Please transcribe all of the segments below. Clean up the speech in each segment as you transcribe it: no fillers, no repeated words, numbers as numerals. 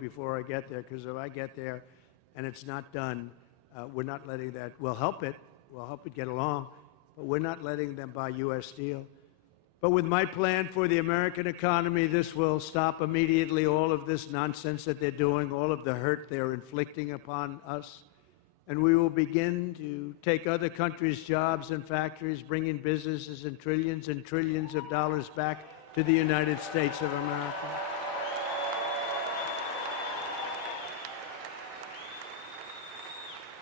before I get there, because if I get there and it's not done, we're not letting that. We'll help it get along, but we're not letting them buy U.S. steel. But with my plan for the American economy, this will stop immediately all of this nonsense that they're doing, all of the hurt they're inflicting upon us. And we will begin to take other countries' jobs and factories, bring in businesses and trillions of dollars back to the United States of America.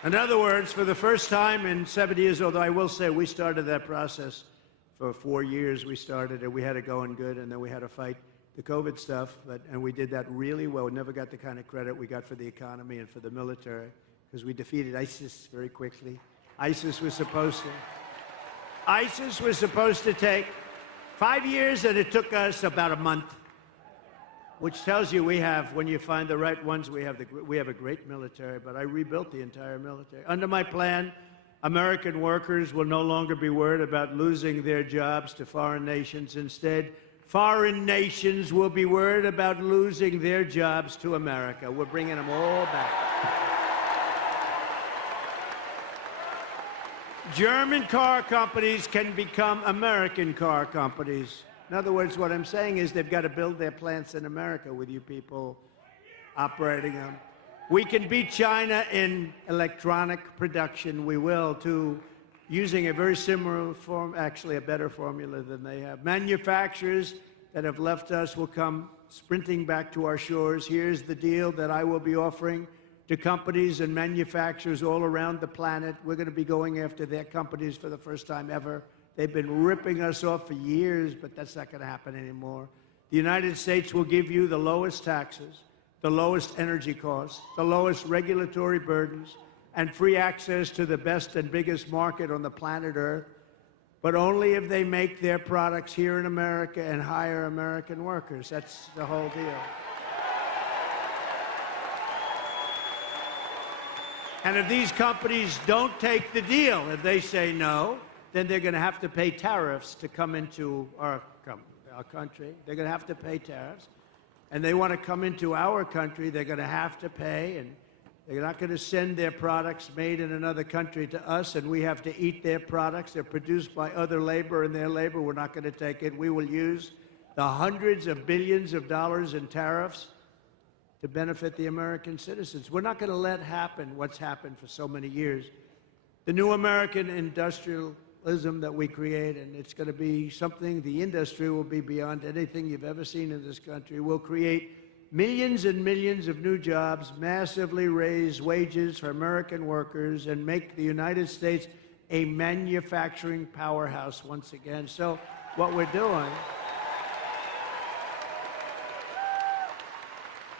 In other words, for the first time in 70 years, although I will say we started that process for 4 years, we started it. We had it going good, and then we had to fight the COVID stuff, and we did that really well. We never got the kind of credit we got for the economy and for the military, because we defeated ISIS very quickly. ISIS was supposed to take 5 years, and it took us about a month, which tells you we have, when you find the right ones, we have a great military, but I rebuilt the entire military. Under my plan, American workers will no longer be worried about losing their jobs to foreign nations. Instead, foreign nations will be worried about losing their jobs to America. We're bringing them all back. German car companies can become American car companies. In other words, what I'm saying is they've got to build their plants in America with you people operating them. We can beat China in electronic production. We will, too, using a very similar form, actually a better formula than they have. Manufacturers that have left us will come sprinting back to our shores. Here's the deal that I will be offering to companies and manufacturers all around the planet. We're going to be going after their companies for the first time ever. They've been ripping us off for years, but that's not going to happen anymore. The United States will give you the lowest taxes, the lowest energy costs, the lowest regulatory burdens, and free access to the best and biggest market on the planet Earth, but only if they make their products here in America and hire American workers. That's the whole deal. And if these companies don't take the deal, if they say no, then they're going to have to pay tariffs to come into our country. They're going to have to pay tariffs. And they want to come into our country, they're going to have to pay, and they're not going to send their products made in another country to us, and we have to eat their products. They're produced by other labor, and their labor, we're not going to take it. We will use the hundreds of billions of dollars in tariffs to benefit the American citizens. We're not going to let happen what's happened for so many years. The new American industrialism that we create, and it's going to be something, the industry will be beyond anything you've ever seen in this country. We'll create millions and millions of new jobs, massively raise wages for American workers, and make the United States a manufacturing powerhouse once again. So what we're doing,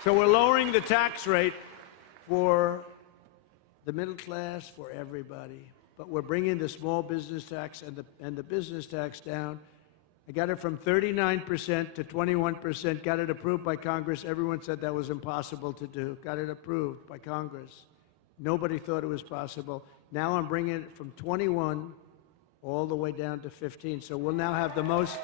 so we're lowering the tax rate for the middle class, for everybody. But we're bringing the small business tax and the business tax down. I got it from 39% to 21%, got it approved by Congress. Everyone said that was impossible to do. Got it approved by Congress. Nobody thought it was possible. Now I'm bringing it from 21 all the way down to 15. So we'll now have the most,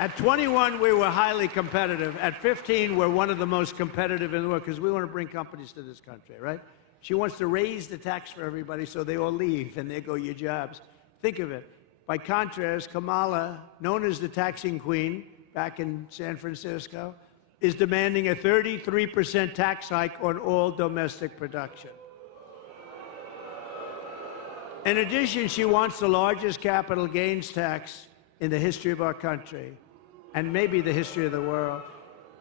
at 21, we were highly competitive. At 15, we're one of the most competitive in the world, because we want to bring companies to this country, right? She wants to raise the tax for everybody so they all leave, and there go your jobs. Think of it. By contrast, Kamala, known as the taxing queen back in San Francisco, is demanding a 33% tax hike on all domestic production. In addition, she wants the largest capital gains tax in the history of our country, and maybe the history of the world.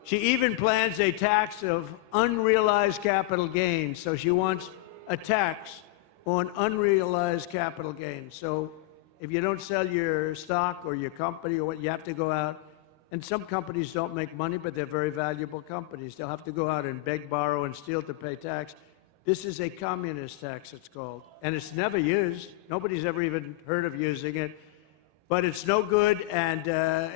She even plans a tax of unrealized capital gains. So she wants a tax on unrealized capital gains. So if you don't sell your stock or your company or what, you have to go out. And some companies don't make money, but they're very valuable companies. They'll have to go out and beg, borrow, and steal to pay tax. This is a communist tax, it's called. And it's never used. Nobody's ever even heard of using it. But it's no good, and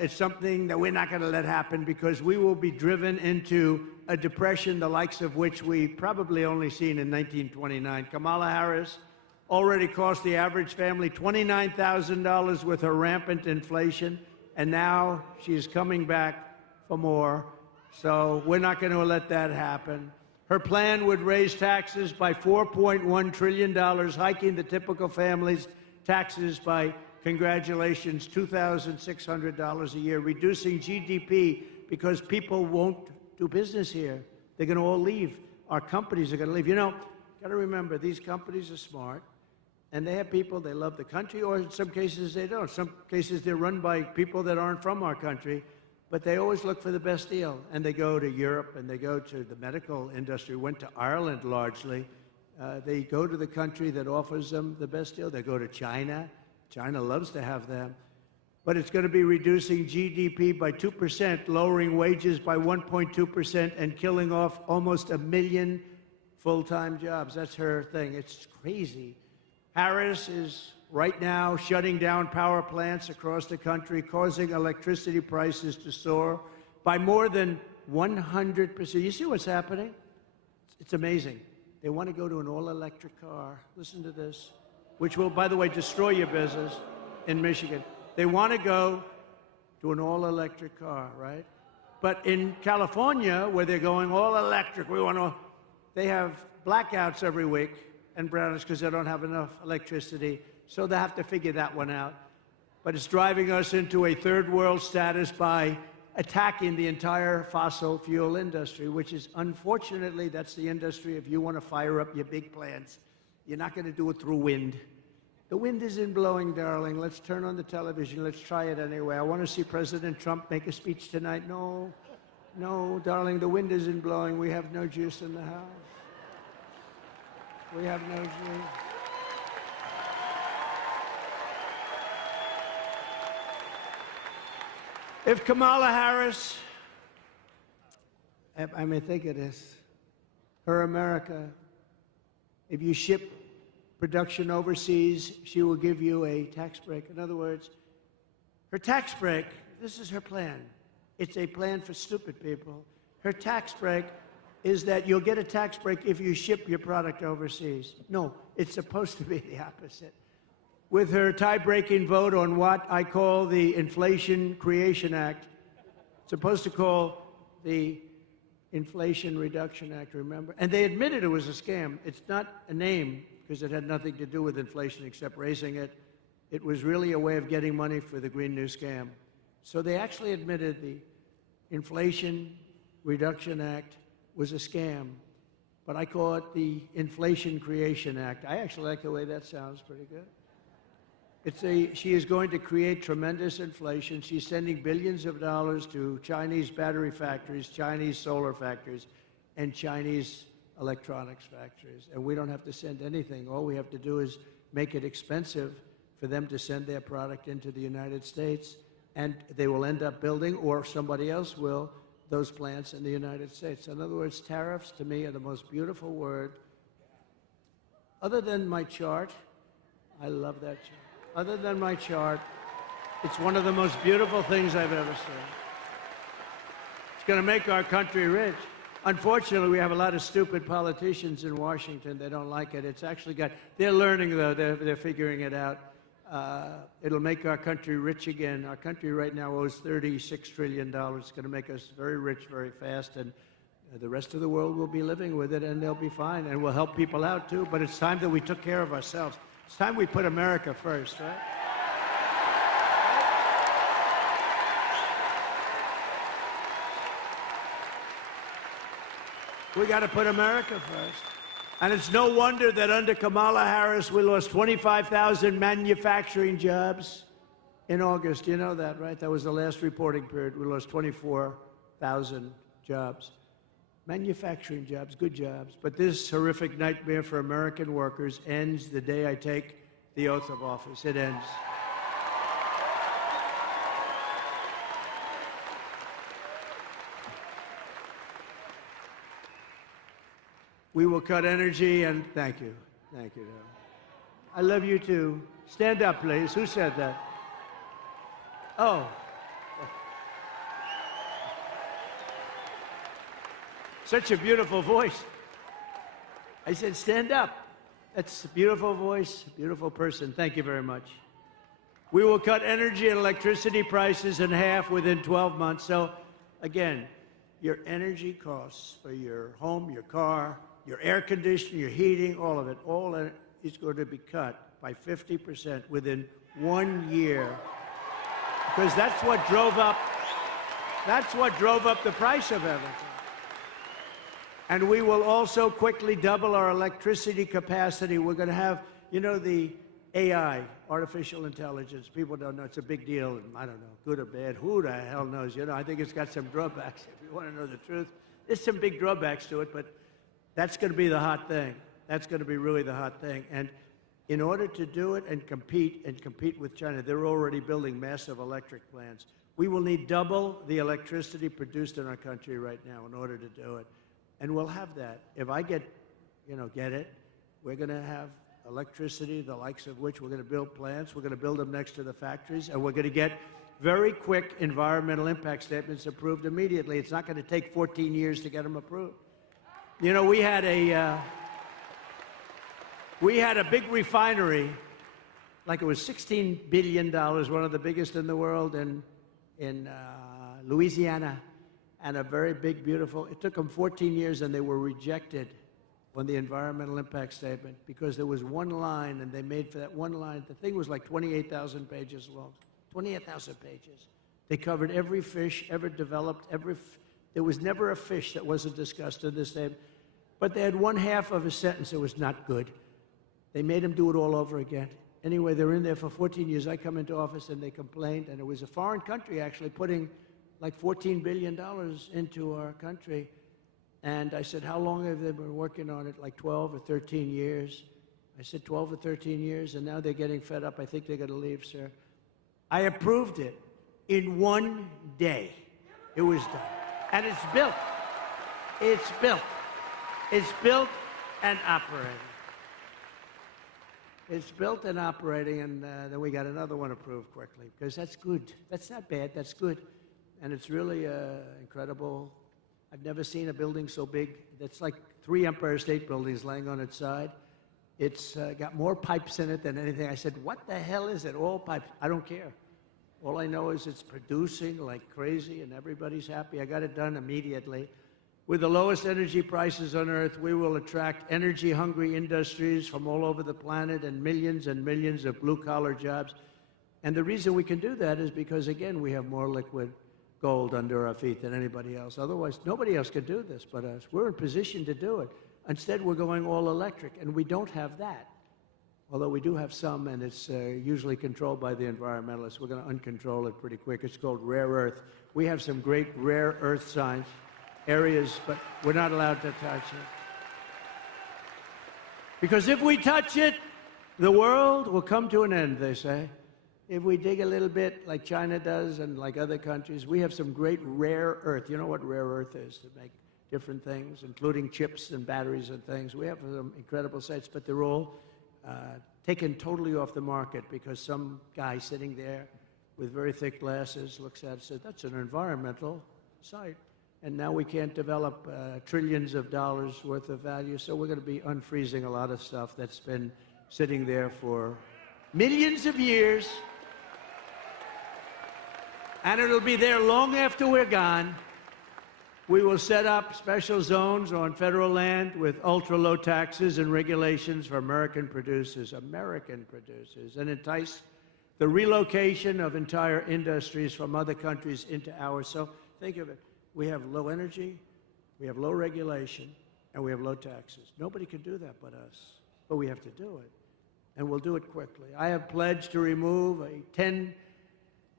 it's something that we're not going to let happen, because we will be driven into a depression the likes of which we probably only seen in 1929. Kamala Harris already cost the average family $29,000 with her rampant inflation, and now she's coming back for more. So we're not going to let that happen. Her plan would raise taxes by $4.1 trillion, hiking the typical family's taxes by, congratulations, $2,600 a year, reducing GDP because people won't do business here. They're going to all leave. Our companies are going to leave. You know, got to remember, these companies are smart, and they have people, they love the country, or in some cases they don't. Some cases they're run by people that aren't from our country, but they always look for the best deal. And they go to Europe, and they go to the medical industry, went to Ireland largely. They go to the country that offers them the best deal. They go to China. China loves to have them. But it's going to be reducing GDP by 2%, lowering wages by 1.2%, and killing off almost 1 million full-time jobs. That's her thing. It's crazy. Harris is right now shutting down power plants across the country, causing electricity prices to soar by more than 100%. You see what's happening? It's amazing. They want to go to an all-electric car. Listen to this, which will, by the way, destroy your business in Michigan. They want to go to an all-electric car, right? But in California, where they're going all-electric, they have blackouts every week and brownouts because they don't have enough electricity. So they have to figure that one out. But it's driving us into a third world status by attacking the entire fossil fuel industry, which is, unfortunately, that's the industry. If you want to fire up your big plants, you're not going to do it through wind. The wind isn't blowing, darling. Let's turn on the television. Let's try it anyway. I want to see President Trump make a speech tonight. No, no, darling, the wind isn't blowing. We have no juice in the house. We have no juice. If Kamala Harris, I mean, think of this, her America, if you ship production overseas, she will give you a tax break. In other words, her tax break, this is her plan. It's a plan for stupid people. Her tax break is that you'll get a tax break if you ship your product overseas. No, it's supposed to be the opposite. With her tie-breaking vote on what I call the Inflation Creation Act, supposed to call the Inflation Reduction Act, remember? And they admitted it was a scam. It's not a name because it had nothing to do with inflation except raising it. It was really a way of getting money for the Green New Scam. So they actually admitted the Inflation Reduction Act was a scam, but I call it the Inflation Creation Act. I actually like the way that sounds pretty good. She is going to create tremendous inflation. She's sending billions of dollars to Chinese battery factories, Chinese solar factories, and Chinese electronics factories. And we don't have to send anything. All we have to do is make it expensive for them to send their product into the United States, and they will end up building, or somebody else will, those plants in the United States. In other words, tariffs to me are the most beautiful word. Other than my chart, I love that chart. Other than my chart, it's one of the most beautiful things I've ever seen. It's going to make our country rich. Unfortunately, we have a lot of stupid politicians in Washington. They don't like it. It's actually they're learning, though. They're figuring it out. It'll make our country rich again. Our country right now owes $36 trillion. It's going to make us very rich very fast, and the rest of the world will be living with it, and they'll be fine, and we'll help people out, too. But it's time that we took care of ourselves. It's time we put America first, right? We got to put America first. And it's no wonder that under Kamala Harris, we lost 25,000 manufacturing jobs in August. You know that, right? That was the last reporting period. We lost 24,000 jobs. Manufacturing jobs, good jobs. But this horrific nightmare for American workers ends the day I take the oath of office. It ends. We will cut energy, and thank you. Thank you. I love you, too. Stand up, please. Who said that? Oh. Such a beautiful voice. I said, stand up. That's a beautiful voice, beautiful person. Thank you very much. We will cut energy and electricity prices in half within 12 months. So, again, your energy costs for your home, your car, your air conditioning, your heating, all of it, is going to be cut by 50% within 1 year. Because that's what drove up the price of everything. And we will also quickly double our electricity capacity. We're going to have, you know, the AI, artificial intelligence. People don't know. It's a big deal. And I don't know, good or bad. Who the hell knows? You know, I think it's got some drawbacks. If you want to know the truth, there's some big drawbacks to it, but that's going to be the hot thing. That's going to be really the hot thing. And in order to do it and compete with China, they're already building massive electric plants. We will need double the electricity produced in our country right now in order to do it. And we'll have that. If I get it, we're going to have electricity, the likes of which we're going to build plants. We're going to build them next to the factories, and we're going to get very quick environmental impact statements approved immediately. It's not going to take 14 years to get them approved. You know, we had a big refinery, like it was $16 billion, one of the biggest in the world in Louisiana, and a very big, beautiful. It took them 14 years, and they were rejected on the environmental impact statement because there was one line, and they made for that one line. The thing was like 28,000 pages long. 28,000 pages. They covered every fish ever developed. There was never a fish that wasn't discussed in this statement. But they had one half of a sentence that was not good. They made them do it all over again. Anyway, they're in there for 14 years. I come into office, and they complained, and it was a foreign country actually putting like $14 billion into our country. And I said, how long have they been working on it? Like 12 or 13 years. I said, 12 or 13 years, and now they're getting fed up. I think they're going to leave, sir. I approved it in 1 day. It was done. And it's built. It's built. It's built and operating. It's built and operating, and then we got another one approved quickly, because that's good. That's not bad. That's good. And it's really incredible. I've never seen a building so big. That's like 3 Empire State Buildings laying on its side. It's got more pipes in it than anything. I said, what the hell is it? All pipes. I don't care. All I know is it's producing like crazy, and everybody's happy. I got it done immediately. With the lowest energy prices on Earth, we will attract energy-hungry industries from all over the planet and millions of blue-collar jobs. And the reason we can do that is because, again, we have more liquid gold under our feet than anybody else. Otherwise, nobody else could do this but us. We're in position to do it. Instead, we're going all electric, and we don't have that. Although we do have some, and it's usually controlled by the environmentalists. We're going to uncontrol it pretty quick. It's called rare earth. We have some great rare earth science areas, but we're not allowed to touch it. Because if we touch it, the world will come to an end, they say. If we dig a little bit like China does and like other countries, we have some great rare earth. You know what rare earth is? To make different things, including chips and batteries and things. We have some incredible sites, but they're all taken totally off the market because some guy sitting there with very thick glasses looks at it and says, that's an environmental site. And now we can't develop trillions of dollars worth of value, so we're going to be unfreezing a lot of stuff that's been sitting there for millions of years. And it'll be there long after we're gone. We will set up special zones on federal land with ultra-low taxes and regulations for American producers, and entice the relocation of entire industries from other countries into ours. So think of it. We have low energy, we have low regulation, and we have low taxes. Nobody can do that but us, but we have to do it, and we'll do it quickly. I have pledged to remove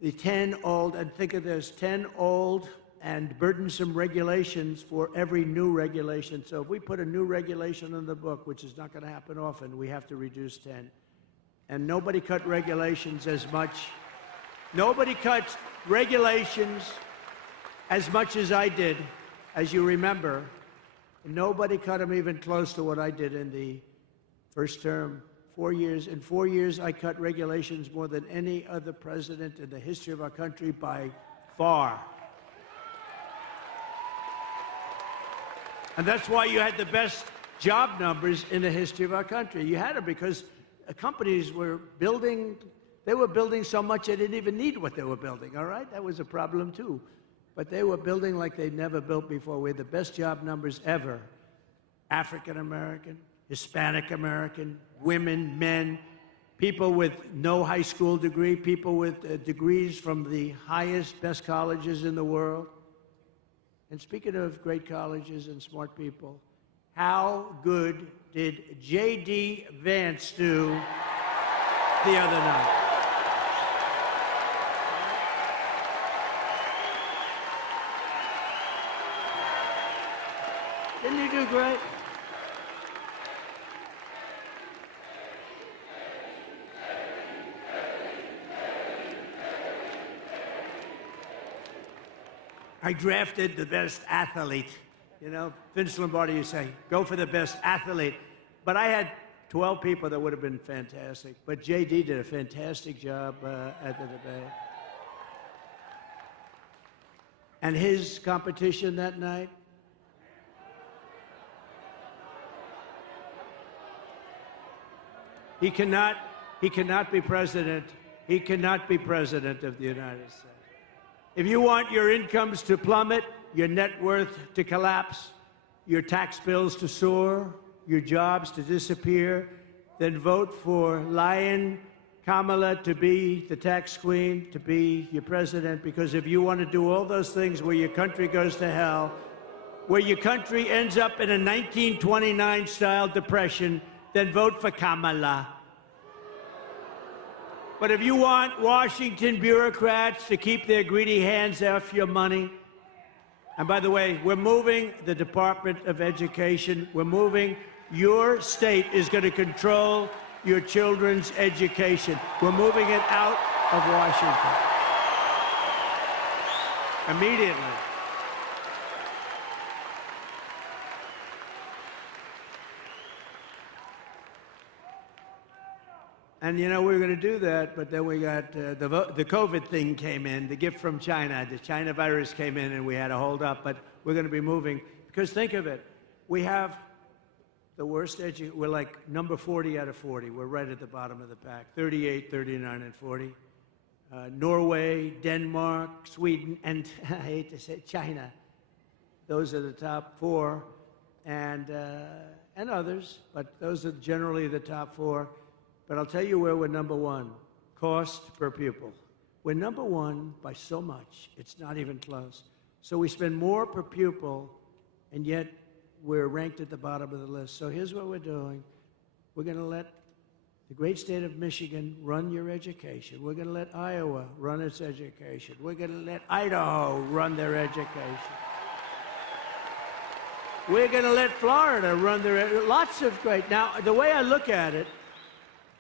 the 10 old, and think of this, 10 old and burdensome regulations for every new regulation. So if we put a new regulation in the book, which is not going to happen often, we have to reduce 10. And nobody cut regulations as much. Nobody cut regulations as much as I did, as you remember. Nobody cut them even close to what I did in the first term. 4 years. In 4 years, I cut regulations more than any other president in the history of our country by far. And that's why you had the best job numbers in the history of our country. You had it because companies were building, they were building so much they didn't even need what they were building, all right? That was a problem too. but they were building like they'd never built before. We had the best job numbers ever. African American, Hispanic American, women, men, people with no high school degree, people with degrees from the highest, best colleges in the world. And speaking of great colleges and smart people, how good did J.D. Vance do the other night? Didn't he do great? I drafted the best athlete. You know, Vince Lombardi, you say, go for the best athlete. But I had 12 people that would have been fantastic. But J.D. did a fantastic job at the debate. And his competition that night, he cannot be president. He cannot be president of the United States. If you want your incomes to plummet, your net worth to collapse, your tax bills to soar, your jobs to disappear, then vote for Lion Kamala to be the tax queen, to be your president, because if you want to do all those things where your country goes to hell, where your country ends up in a 1929-style depression, then vote for Kamala. But if you want Washington bureaucrats to keep their greedy hands off your money, and by the way, we're moving the Department of Education. We're moving, your state is going to control your children's education. We're moving it out of Washington. Immediately. And, you know, we were going to do that, but then we got the COVID thing came in, the gift from China. The China virus came in, and we had to hold up. But we're going to be moving. Because think of it. We have the worst education. We're like number 40 out of 40. We're right at the bottom of the pack, 38, 39, and 40. Norway, Denmark, Sweden, and I hate to say it, China. Those are the top four, and others. But those are generally the top four. But I'll tell you where we're number one, cost per pupil. We're number one by so much, it's not even close. So we spend more per pupil, and yet we're ranked at the bottom of the list. So here's what we're doing. We're going to let the great state of Michigan run your education. We're going to let Iowa run its education. We're going to let Idaho run their education. We're going to let Florida run their, lots of great. Now, the way I look at it,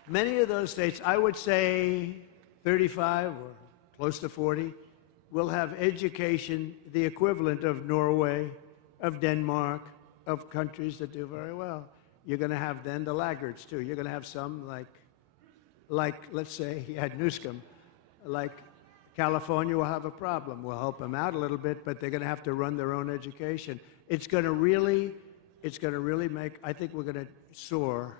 many of those states, I would say 35 or close to 40, will have education the equivalent of Norway, of Denmark, of countries that do very well. You're going to have then the laggards, too. You're going to have some like let's say, you had Newsom, like California will have a problem. We'll help them out a little bit, but they're going to have to run their own education. It's going to really make, I think we're going to soar.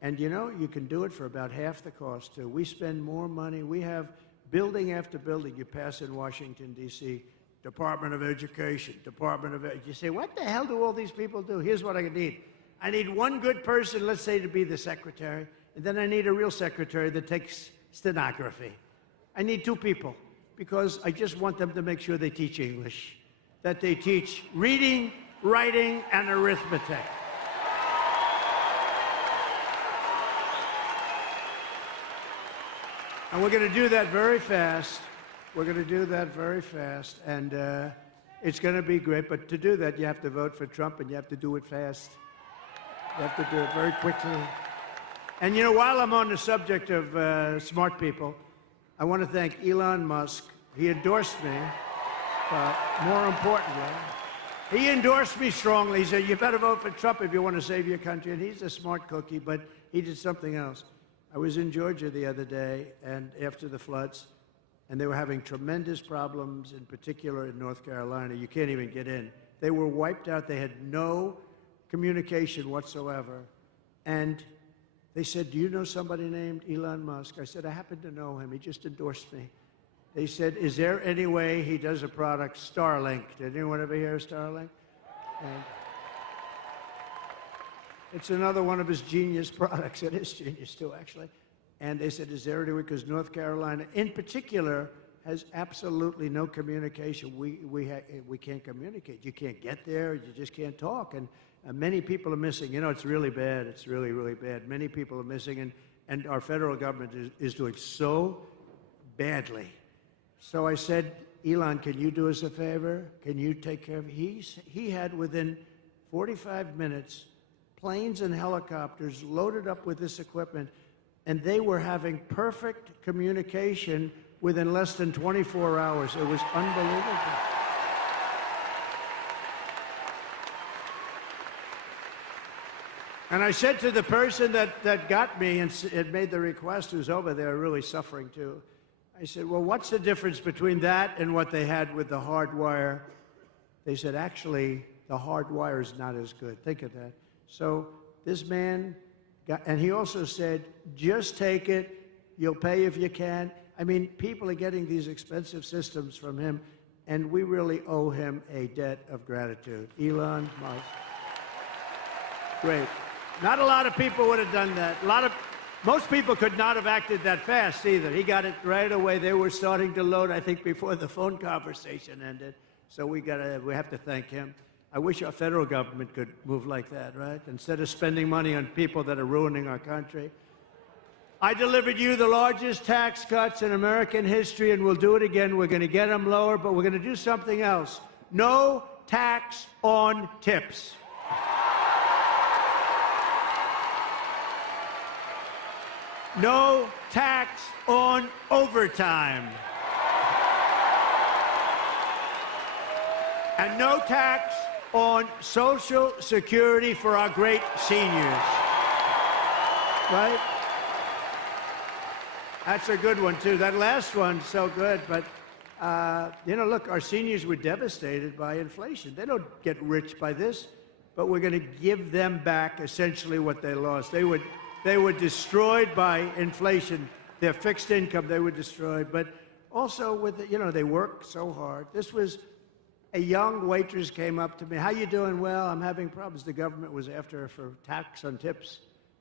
And, you know, you can do it for about half the cost, too. We spend more money. We have building after building you pass in Washington, D.C., Department of Education, Department of You say, what the hell do all these people do? Here's what I need. I need one good person, let's say, to be the secretary, and then I need a real secretary that takes stenography. I need two people, because I just want them to make sure they teach English, that they teach reading, writing, and arithmetic. And we're going to do that very fast. We're going to do that very fast, and it's going to be great. But to do that, you have to vote for Trump, and you have to do it fast. You have to do it very quickly. And, you know, while I'm on the subject of smart people, I want to thank Elon Musk. He endorsed me, but more importantly, he endorsed me strongly. He said, you better vote for Trump if you want to save your country. And he's a smart cookie, but he did something else. I was in Georgia the other day, and after the floods, and they were having tremendous problems, in particular in North Carolina. You can't even get in. They were wiped out. They had no communication whatsoever. And they said, do you know somebody named Elon Musk? I said, I happen to know him. He just endorsed me. They said, is there any way he does a product, Starlink? Did anyone ever hear of Starlink? And it's another one of his genius products. It is genius, too, actually. And they said, is there any way? Because North Carolina, in particular, has absolutely no communication. We can't communicate. You can't get there. You just can't talk. And many people are missing. You know, it's really bad. It's really, really bad. Many people are missing, and our federal government is doing so badly. So I said, Elon, can you do us a favor? Can you take care of it? He had, within 45 minutes, planes and helicopters loaded up with this equipment, and they were having perfect communication within less than 24 hours. It was unbelievable. And I said to the person that got me and made the request, who's over there really suffering too, I said, well, what's the difference between that and what they had with the hard wire? They said, actually, the hard wire is not as good. Think of that. So this man got, and he also said, just take it. You'll pay if you can. I mean, people are getting these expensive systems from him, and we really owe him a debt of gratitude. Elon Musk. Great. Not a lot of people would have done that. Most people could not have acted that fast either. He got it right away. They were starting to load, I think, before the phone conversation ended. So we have to thank him. I wish our federal government could move like that, right? Instead of spending money on people that are ruining our country. I delivered you the largest tax cuts in American history, and we'll do it again. We're going to get them lower, but we're going to do something else. No tax on tips. No tax on overtime. And no tax on Social Security for our great seniors. Right? That's a good one, too. That last one's so good, but, you know, look, our seniors were devastated by inflation. They don't get rich by this, but we're going to give them back essentially what they lost. They were destroyed by inflation. Their fixed income, they were destroyed. But also, you know, they worked so hard. This was a young waitress came up to me. How you doing? Well, I'm having problems. The government was after her for tax on tips.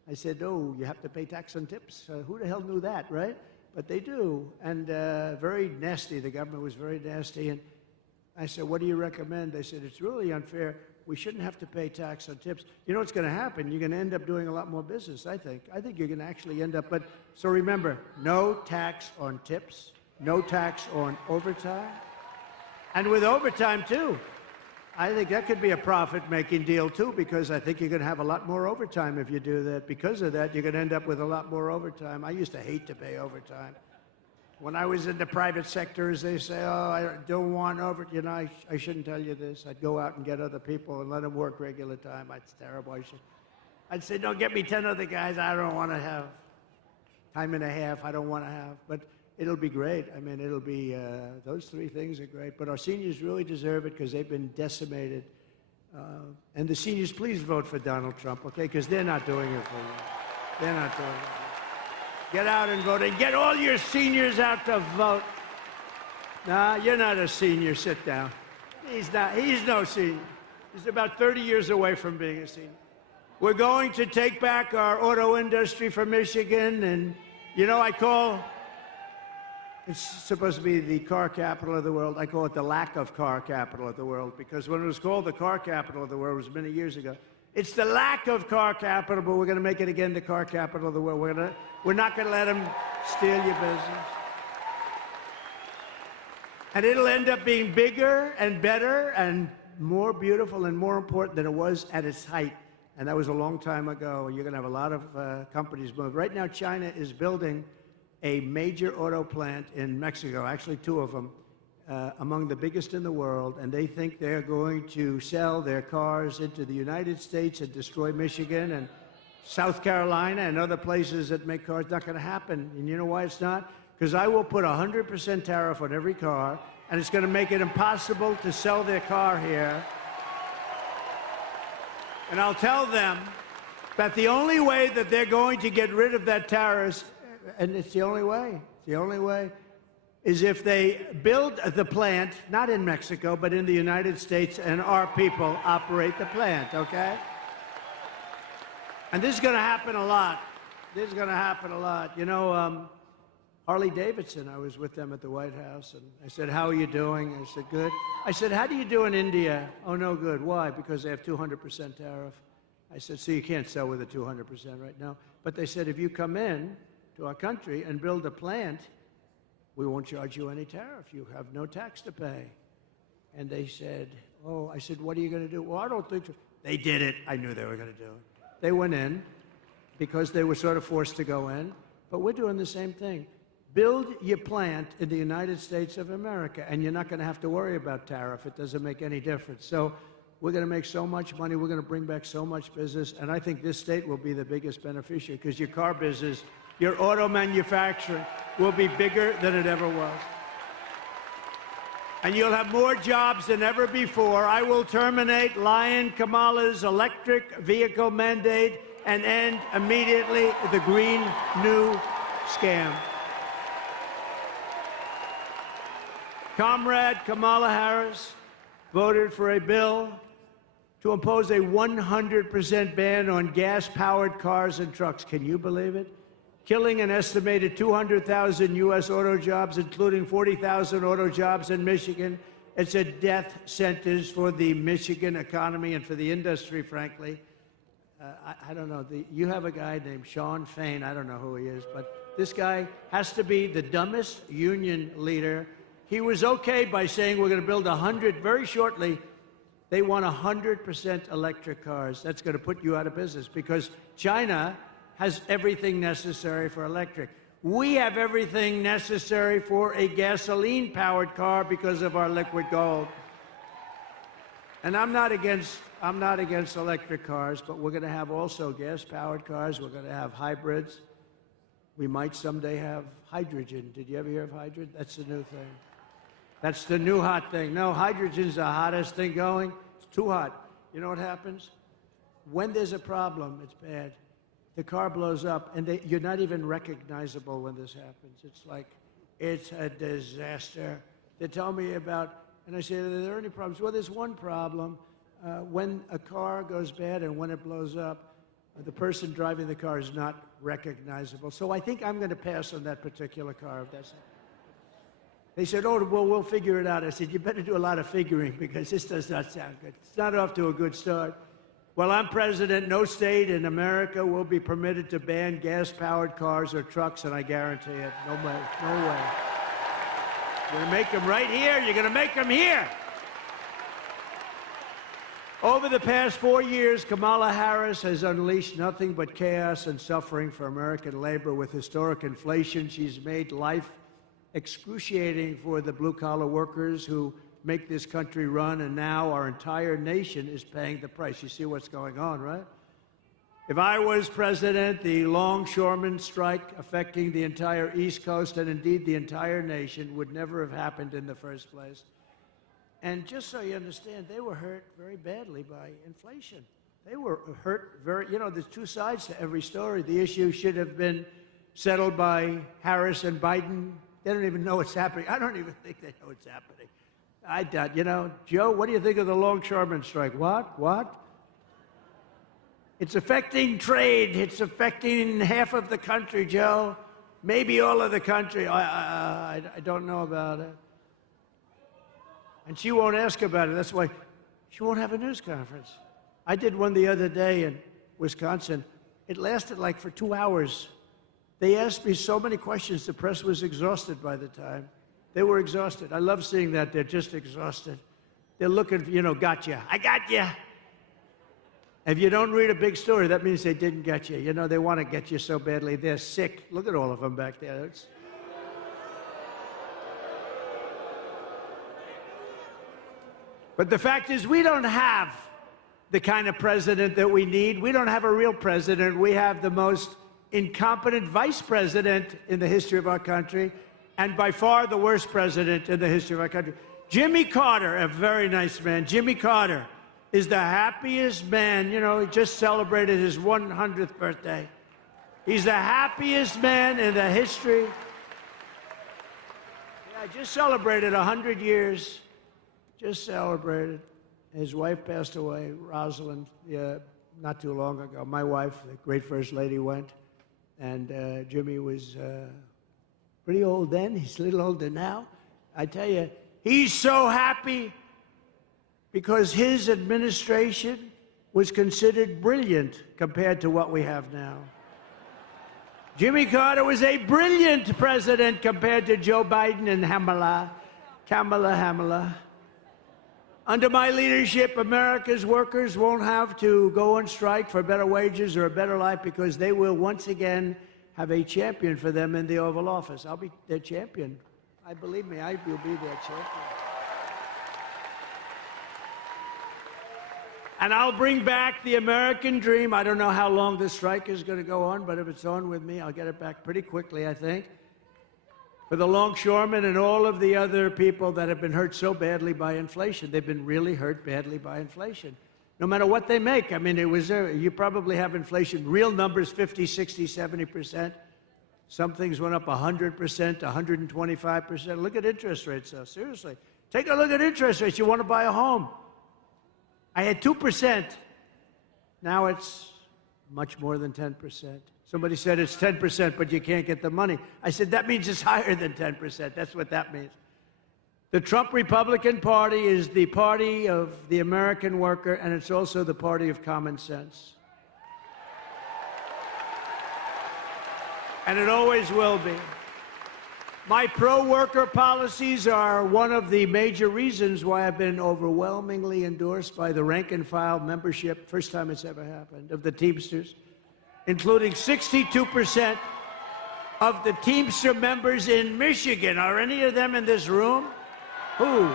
I said, oh, you have to pay tax on tips? Who the hell knew that, right? But they do. And very nasty. The government was very nasty. And I said, what do you recommend? They said, it's really unfair. We shouldn't have to pay tax on tips. You know what's going to happen? You're going to end up doing a lot more business, I think. I think you're going to actually end up, but so remember, no tax on tips, no tax on overtime. And with overtime, too, I think that could be a profit-making deal, too, because I think you're going to have a lot more overtime if you do that. Because of that, you're going to end up with a lot more overtime. I used to hate to pay overtime. When I was in the private sector, as they say, oh, I don't want over, you know, I shouldn't tell you this. I'd go out and get other people and let them work regular time. That's terrible. I'd say, no, get me 10 other guys. I don't want to have time and a half. I don't want to have. But it'll be great. I mean, it'll be, those three things are great. But our seniors really deserve it because they've been decimated. And the seniors, please vote for Donald Trump, okay? Because they're not doing it for you. They're not doing it. Get out and vote, and get all your seniors out to vote. Nah, you're not a senior. Sit down. He's not. He's no senior. He's about 30 years away from being a senior. We're going to take back our auto industry from Michigan, and, you know, it's supposed to be the car capital of the world. I call it the lack of car capital of the world, because when it was called the car capital of the world, it was many years ago. It's the lack of car capital, but we're going to make it again the car capital of the world. We're not going to let them steal your business. And it'll end up being bigger and better and more beautiful and more important than it was at its height. And that was a long time ago. You're going to have a lot of companies move. Right now, China is building a major auto plant in Mexico, actually two of them, among the biggest in the world, and they think they're going to sell their cars into the United States and destroy Michigan and South Carolina and other places that make cars. Not going to happen. And you know why it's not? Because I will put 100% tariff on every car, and it's going to make it impossible to sell their car here. And I'll tell them that the only way that they're going to get rid of that tariff, and it's the only way, is if they build the plant, not in Mexico, but in the United States, and our people operate the plant, okay? And this is going to happen a lot. This is going to happen a lot. You know, Harley Davidson, I was with them at the White House, and I said, how are you doing? I said, good. I said, how do you do in India? Oh, no good. Why? Because they have 200% tariff. I said, so you can't sell with a 200% right now. But they said, if you come in to our country and build a plant, we won't charge you any tariff. You have no tax to pay. And they said, oh, I said, what are you going to do? Well, I don't think so. They did it. I knew they were going to do it. They went in because they were sort of forced to go in. But we're doing the same thing. Build your plant in the United States of America, and you're not going to have to worry about tariff. It doesn't make any difference. So we're going to make so much money. We're going to bring back so much business. And I think this state will be the biggest beneficiary because your car business, your auto manufacturing will be bigger than it ever was. And you'll have more jobs than ever before. I will terminate Lion Kamala's electric vehicle mandate and end immediately the Green New Scam. Comrade Kamala Harris voted for a bill to impose a 100% ban on gas-powered cars and trucks. Can you believe it? Killing an estimated 200,000 U.S. auto jobs, including 40,000 auto jobs in Michigan. It's a death sentence for the Michigan economy and for the industry, frankly. I don't know. You have a guy named Sean Fain. I don't know who he is, but this guy has to be the dumbest union leader. He was okay by saying we're going to build 100 very shortly. They want 100% electric cars. That's going to put you out of business because China has everything necessary for electric. We have everything necessary for a gasoline-powered car because of our liquid gold. And I'm not against electric cars, but we're going to have also gas-powered cars. We're going to have hybrids. We might someday have hydrogen. Did you ever hear of hydrogen? That's the new thing. That's the new hot thing. No, hydrogen's the hottest thing going. It's too hot. You know what happens? When there's a problem, it's bad. The car blows up, and you're not even recognizable when this happens. It's like, it's a disaster. They tell me about, and I say, are there any problems? Well, there's one problem. When a car goes bad and when it blows up, the person driving the car is not recognizable. So I think I'm going to pass on that particular car. If that's They said, oh, well, we'll figure it out. I said, you better do a lot of figuring because this does not sound good. It's not off to a good start. While I'm president, no state in America will be permitted to ban gas-powered cars or trucks, and I guarantee it. No way. No way. You're going to make them right here. You're going to make them here. Over the past 4 years, Kamala Harris has unleashed nothing but chaos and suffering for American labor. With historic inflation, she's made life excruciating for the blue-collar workers who make this country run, and now our entire nation is paying the price. You see what's going on, right? If I was president, the longshoremen strike affecting the entire East Coast and indeed the entire nation would never have happened in the first place. And just so you understand, they were hurt very badly by inflation. They were hurt very, you know, there's two sides to every story. The issue should have been settled by Harris and Biden. They don't even know what's happening. I don't even think they know what's happening. I doubt, you know, Joe, what do you think of the longshoremen strike? What? It's affecting trade. It's affecting half of the country, Joe. Maybe all of the country. I don't know about it. And she won't ask about it. That's why she won't have a news conference. I did one the other day in Wisconsin. It lasted like for 2 hours. They asked me so many questions, the press was exhausted by the time. They were exhausted. I love seeing that. They're just exhausted. They're looking, you know, gotcha. I got you. If you don't read a big story, that means they didn't get you. You know, they want to get you so badly. They're sick. Look at all of them back there. But the fact is, we don't have the kind of president that we need. We don't have a real president. We have the most incompetent vice president in the history of our country, and by far the worst president in the history of our country. Jimmy Carter, a very nice man. Jimmy Carter is the happiest man. You know, he just celebrated his 100th birthday. He's the happiest man in the history. I just celebrated 100 years. Just celebrated. His wife passed away, Rosalind, not too long ago. My wife, the great First Lady, went. And Jimmy was pretty old then. He's a little older now. I tell you, he's so happy because his administration was considered brilliant compared to what we have now. Jimmy Carter was a brilliant president compared to Joe Biden and Kamala. Under my leadership, America's workers won't have to go on strike for better wages or a better life because they will once again have a champion for them in the Oval Office. I'll be their champion. Believe me, I will be their champion. And I'll bring back the American dream. I don't know how long this strike is going to go on, but if it's on with me, I'll get it back pretty quickly, I think. For the longshoremen and all of the other people that have been hurt so badly by inflation. They've been really hurt badly by inflation. No matter what they make. I mean, you probably have inflation, real numbers, 50, 60, 70%. Some things went up 100%, 125%. Look at interest rates, though. Seriously. Take a look at interest rates. You want to buy a home. I had 2%. Now it's much more than 10%. Somebody said it's 10%, but you can't get the money. I said, that means it's higher than 10%. That's what that means. The Trump Republican Party is the party of the American worker, and it's also the party of common sense. And it always will be. My pro-worker policies are one of the major reasons why I've been overwhelmingly endorsed by the rank-and-file membership, first time it's ever happened, of the Teamsters, including 62% of the Teamster members in Michigan. Are any of them in this room? Who?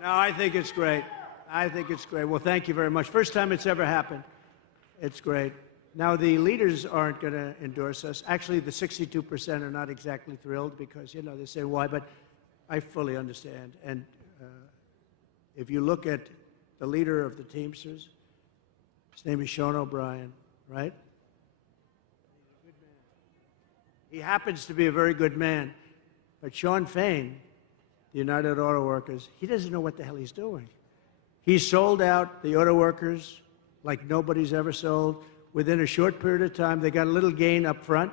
No, I think it's great. I think it's great. Well, thank you very much. First time it's ever happened. It's great. Now, the leaders aren't going to endorse us. Actually, the 62% are not exactly thrilled because, you know, they say why, but I fully understand. And if you look at the leader of the Teamsters, his name is Sean O'Brien, right? He's a good man. He happens to be a very good man. But Sean Fain, the United Auto Workers, he doesn't know what the hell he's doing. He sold out the auto workers like nobody's ever sold. Within a short period of time, they got a little gain up front,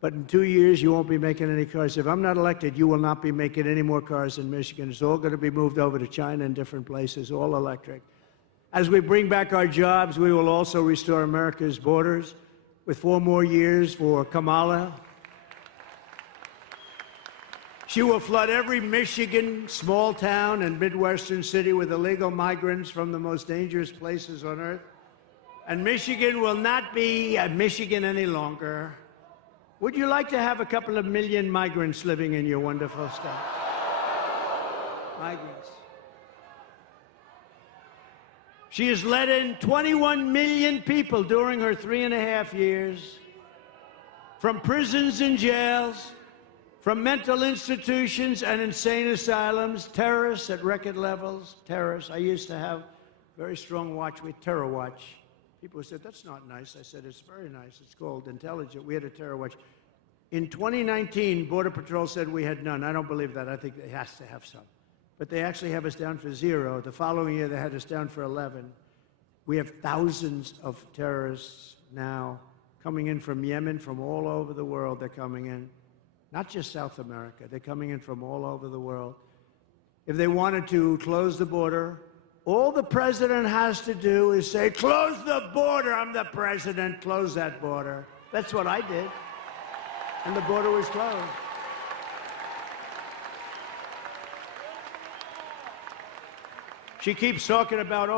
but in 2 years, you won't be making any cars. If I'm not elected, you will not be making any more cars in Michigan. It's all going to be moved over to China and different places, all electric. As we bring back our jobs, we will also restore America's borders with 4 more years for Kamala. She will flood every Michigan small town and Midwestern city with illegal migrants from the most dangerous places on earth. And Michigan will not be Michigan any longer. Would you like to have a couple of million migrants living in your wonderful state? Migrants. She has let in 21 million people during her 3.5 years from prisons and jails, from mental institutions and insane asylums, terrorists at record levels, terrorists. I used to have a very strong watch with Terror Watch. People said, that's not nice. I said, it's very nice. It's called intelligent. We had a terror watch. In 2019, Border Patrol said we had none. I don't believe that. I think it has to have some. But they actually have us down for 0. The following year, they had us down for 11. We have thousands of terrorists now coming in from Yemen, from all over the world. They're coming in. Not just South America. They're coming in from all over the world. If they wanted to close the border, all the president has to do is say, close the border. I'm the president. Close that border. That's what I did. And the border was closed. She keeps talking about,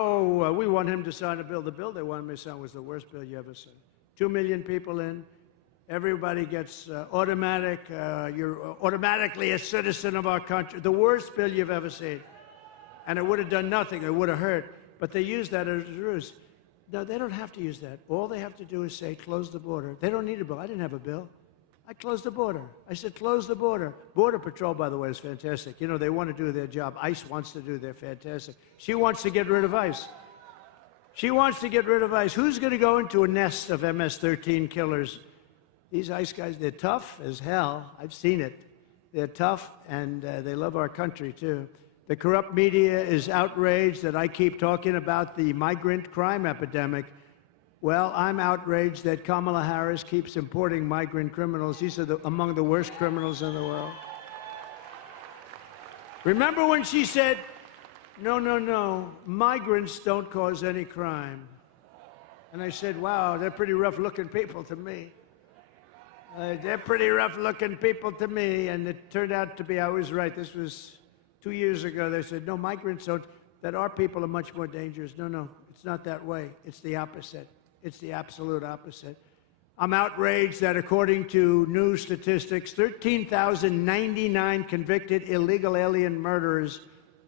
we want him to sign a bill. The bill they wanted me to sign was the worst bill you ever seen. 2 million people in. Everybody gets you're automatically a citizen of our country. The worst bill you've ever seen. And it would have done nothing. It would have hurt. But they used that as a ruse. No, they don't have to use that. All they have to do is say, close the border. They don't need a bill. I didn't have a bill. I closed the border. I said, close the border. Border Patrol, by the way, is fantastic. You know, they want to do their job. ICE wants to do their fantastic. She wants to get rid of ICE. She wants to get rid of ICE. Who's going to go into a nest of MS-13 killers? These ICE guys, they're tough as hell. I've seen it. They're tough, and they love our country, too. The corrupt media is outraged that I keep talking about the migrant crime epidemic. Well, I'm outraged that Kamala Harris keeps importing migrant criminals. These are among the worst criminals in the world. Remember when she said, no, no, no, migrants don't cause any crime. And I said, wow, they're pretty rough-looking people to me. They're pretty rough-looking people to me. And it turned out to be, I was right. This was 2 years ago. They said, no, migrants don't, that our people are much more dangerous. No, no, it's not that way. It's the opposite. It's the absolute opposite. I'm outraged that according to new statistics, 13,099 convicted illegal alien murderers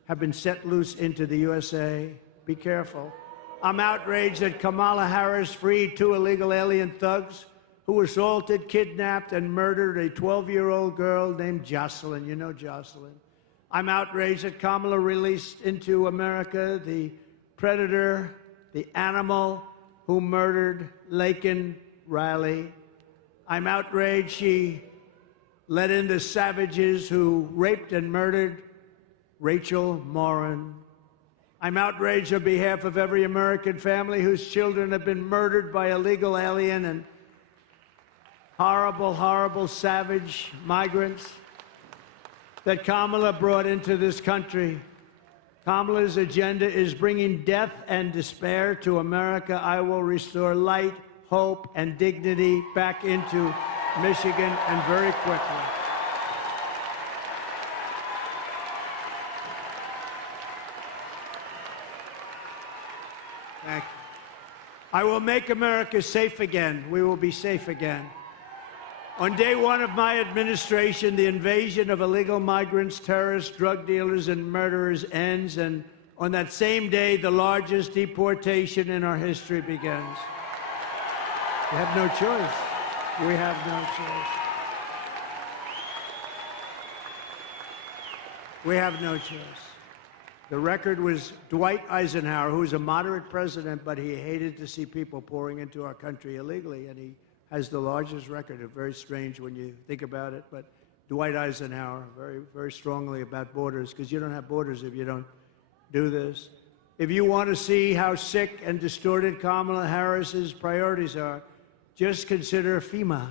have been set loose into the USA. Be careful. I'm outraged that Kamala Harris freed 2 illegal alien thugs who assaulted, kidnapped, and murdered a 12-year-old girl named Jocelyn. You know Jocelyn. I'm outraged that Kamala released into America the predator, the animal who murdered Laken Riley. I'm outraged she let in the savages who raped and murdered Rachel Morin. I'm outraged on behalf of every American family whose children have been murdered by illegal alien and horrible, horrible, savage migrants that Kamala brought into this country. Kamala's agenda is bringing death and despair to America. I will restore light, hope, and dignity back into Michigan, and very quickly. Thank you. I will make America safe again. We will be safe again. On day one of my administration, the invasion of illegal migrants, terrorists, drug dealers, and murderers ends, and on that same day, the largest deportation in our history begins. We have no choice. We have no choice. We have no choice. The record was Dwight Eisenhower, who was a moderate president, but he hated to see people pouring into our country illegally, and he has the largest record. It's very strange when you think about it, but Dwight Eisenhower, very, very strongly about borders, because you don't have borders if you don't do this. If you want to see how sick and distorted Kamala Harris's priorities are, just consider FEMA,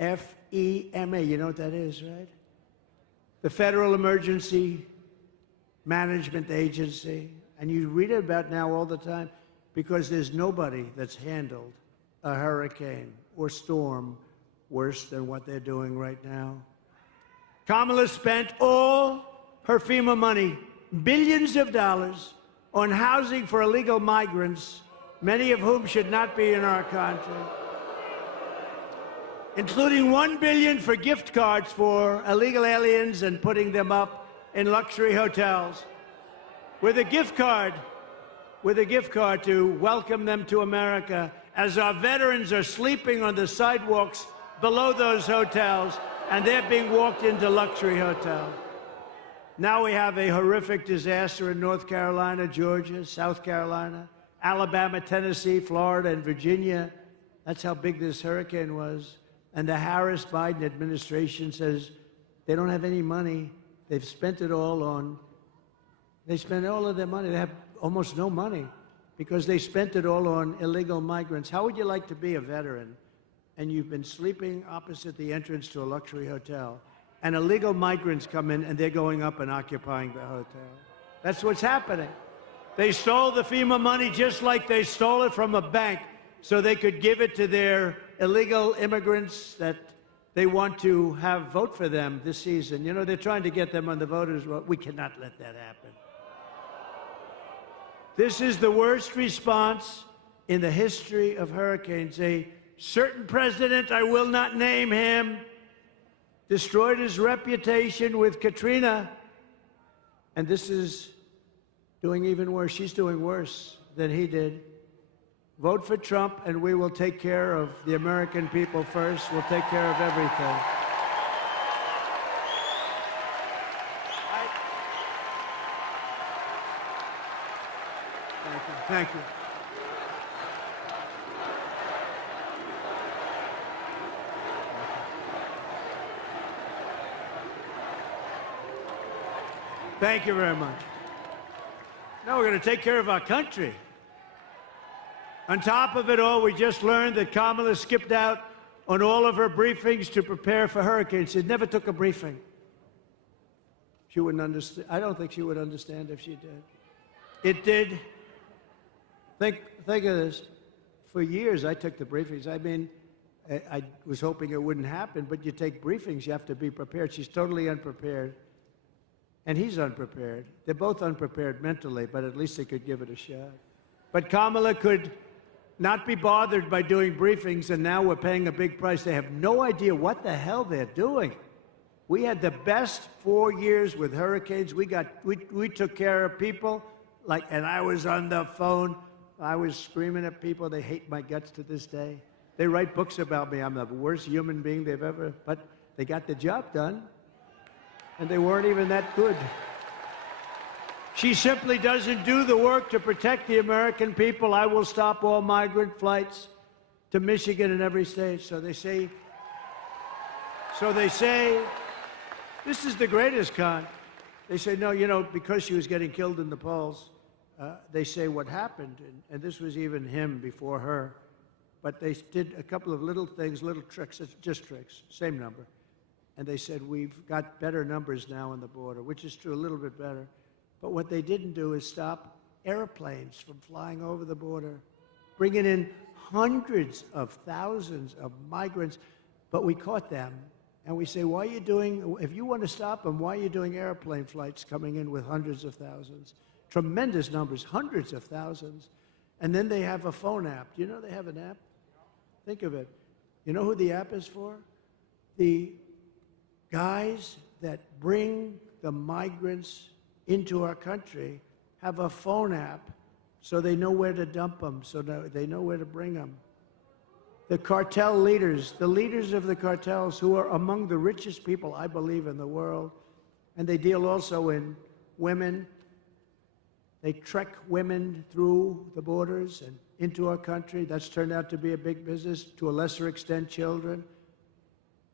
F-E-M-A. You know what that is, right? The Federal Emergency Management Agency. And you read about now all the time because there's nobody that's handled a hurricane or storm worse than what they're doing right now. Kamala spent all her FEMA money, billions of dollars, on housing for illegal migrants, many of whom should not be in our country, including $1 billion for gift cards for illegal aliens and putting them up in luxury hotels with a gift card to welcome them to America, as our veterans are sleeping on the sidewalks below those hotels, and they're being walked into luxury hotels. Now we have a horrific disaster in North Carolina, Georgia, South Carolina, Alabama, Tennessee, Florida, and Virginia. That's how big this hurricane was. And the Harris-Biden administration says they don't have any money. They've spent it all on, they spent all of their money. They have almost no money because they spent it all on illegal migrants. How would you like to be a veteran and you've been sleeping opposite the entrance to a luxury hotel, and illegal migrants come in and they're going up and occupying the hotel? That's what's happening. They stole the FEMA money just like they stole it from a bank so they could give it to their illegal immigrants that they want to have vote for them this season. You know, they're trying to get them on the voters' roll. We cannot let that happen. This is the worst response in the history of hurricanes. A certain president, I will not name him, destroyed his reputation with Katrina, and this is doing even worse. She's doing worse than he did. Vote for Trump, and we will take care of the American people first. We'll take care of everything. Thank you. Thank you. Thank you very much. Now we're going to take care of our country. On top of it all, we just learned that Kamala skipped out on all of her briefings to prepare for hurricanes. She never took a briefing. She wouldn't understand. I don't think she would understand if she did. It did. Think of this. For years, I took the briefings. I mean, I was hoping it wouldn't happen, but you take briefings, you have to be prepared. She's totally unprepared. And he's unprepared. They're both unprepared mentally, but at least they could give it a shot. But Kamala could not be bothered by doing briefings, and now we're paying a big price. They have no idea what the hell they're doing. We had the best 4 years with hurricanes. We took care of people, and I was on the phone. I was screaming at people. They hate my guts to this day. They write books about me. I'm the worst human being they've ever, but they got the job done. And they weren't even that good. She simply doesn't do the work to protect the American people. I will stop all migrant flights to Michigan and every state. So they say, this is the greatest con. They say, no, because she was getting killed in the polls, they say what happened, and this was even him before her, but they did a couple of little things, little tricks, it's just tricks, same number. And they said, we've got better numbers now on the border, which is true, a little bit better. But what they didn't do is stop airplanes from flying over the border, bringing in hundreds of thousands of migrants. But we caught them. And we say, why are you doing, if you want to stop them, why are you doing airplane flights coming in with hundreds of thousands? Tremendous numbers, hundreds of thousands. And then they have a phone app. Do you know they have an app? Think of it. You know who the app is for? The guys that bring the migrants into our country have a phone app so they know where to dump them, so they know where to bring them. The cartel leaders, the leaders of the cartels, who are among the richest people, I believe, in the world, and they deal also in women. They trek women through the borders and into our country. That's turned out to be a big business, to a lesser extent, children.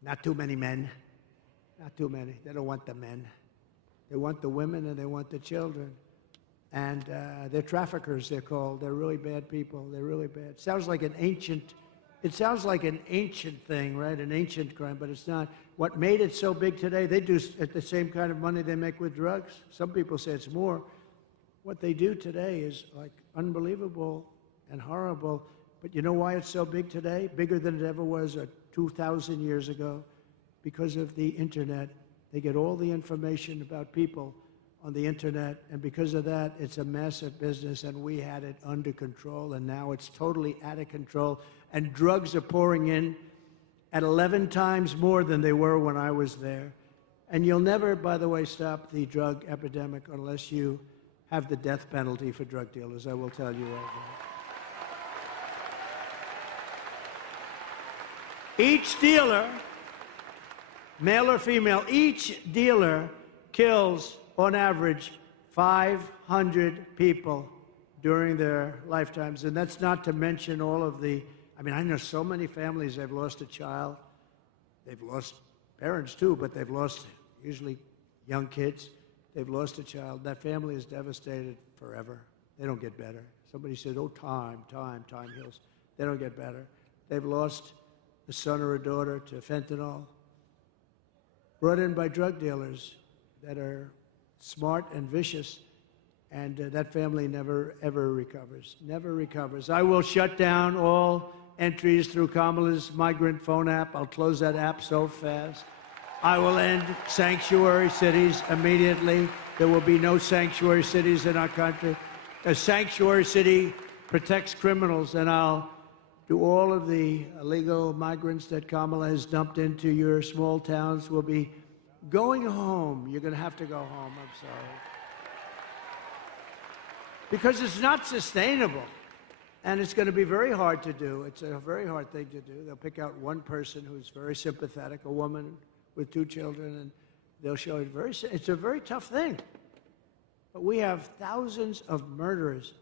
Not too many men. Not too many. They don't want the men. They want the women and they want the children. And they're traffickers, they're called. They're really bad people. They're really bad. It sounds like an ancient thing, right? An ancient crime, but it's not. What made it so big today, they do at the same kind of money they make with drugs. Some people say it's more. What they do today is like unbelievable and horrible. But you know why it's so big today? Bigger than it ever was 2,000 years ago? Because of the internet. They get all the information about people on the internet, and because of that, it's a massive business, and we had it under control, and now it's totally out of control, and drugs are pouring in at 11 times more than they were when I was there. And you'll never, by the way, stop the drug epidemic unless you have the death penalty for drug dealers, I will tell you right now. Each dealer, male or female, each dealer kills, on average, 500 people during their lifetimes. And that's not to mention all of the, I know so many families, they've lost a child. They've lost parents too, but they've lost usually young kids. They've lost a child. That family is devastated forever. They don't get better. Somebody said, oh, time heals. They don't get better. They've lost a son or a daughter to fentanyl, brought in by drug dealers that are smart and vicious, and that family never, ever recovers. Never recovers. I will shut down all entries through Kamala's migrant phone app. I'll close that app so fast. I will end sanctuary cities immediately. There will be no sanctuary cities in our country. A sanctuary city protects criminals, and I'll do all of the illegal migrants that Kamala has dumped into your small towns will be going home. You're going to have to go home, I'm sorry. Because it's not sustainable. And it's going to be very hard to do. It's a very hard thing to do. They'll pick out one person who's very sympathetic, a woman with 2 children, and they'll show it it's a very tough thing. But we have thousands of murderers.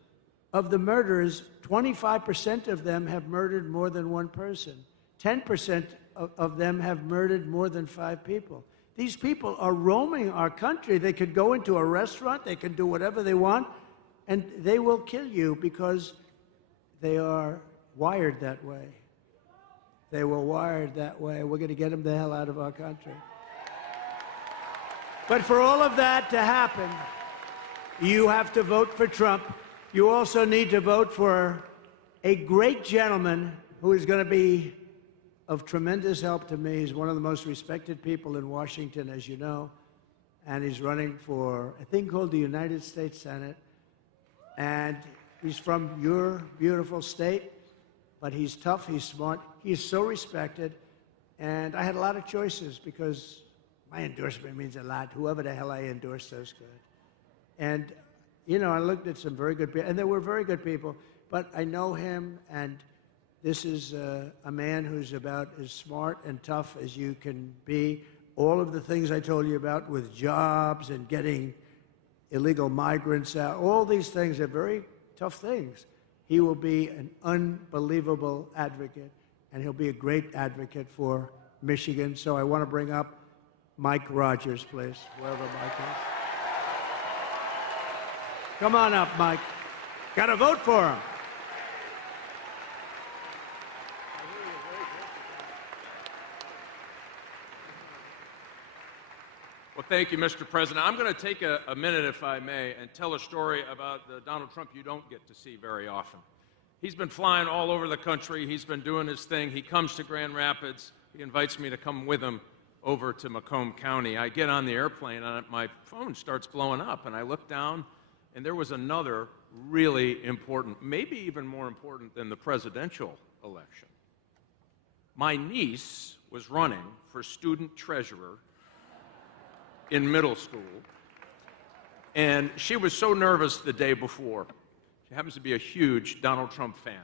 Of the murderers, 25% of them have murdered more than one person. 10% of them have murdered more than 5 people. These people are roaming our country. They could go into a restaurant, they can do whatever they want, and they will kill you because they are wired that way. They were wired that way. We're going to get them the hell out of our country. But for all of that to happen, you have to vote for Trump. You also need to vote for a great gentleman who is going to be of tremendous help to me. He's one of the most respected people in Washington, as you know, and he's running for a thing called the United States Senate. And he's from your beautiful state, but he's tough, he's smart, he's so respected. And I had a lot of choices because my endorsement means a lot. Whoever the hell I endorse does good. And, you know, I looked at some very good people, and they were very good people, but I know him, and this is a man who's about as smart and tough as you can be. All of the things I told you about with jobs and getting illegal migrants out, all these things are very tough things. He will be an unbelievable advocate, and he'll be a great advocate for Michigan. So I want to bring up Mike Rogers, please, wherever Mike is. Come on up, Mike. Got to vote for him. Well, thank you, Mr. President. I'm going to take a minute, if I may, and tell a story about Donald Trump you don't get to see very often. He's been flying all over the country. He's been doing his thing. He comes to Grand Rapids. He invites me to come with him over to Macomb County. I get on the airplane, and my phone starts blowing up, and I look down, and there was another really important, maybe even more important than the presidential election. My niece was running for student treasurer in middle school, and she was so nervous the day before. She happens to be a huge Donald Trump fan.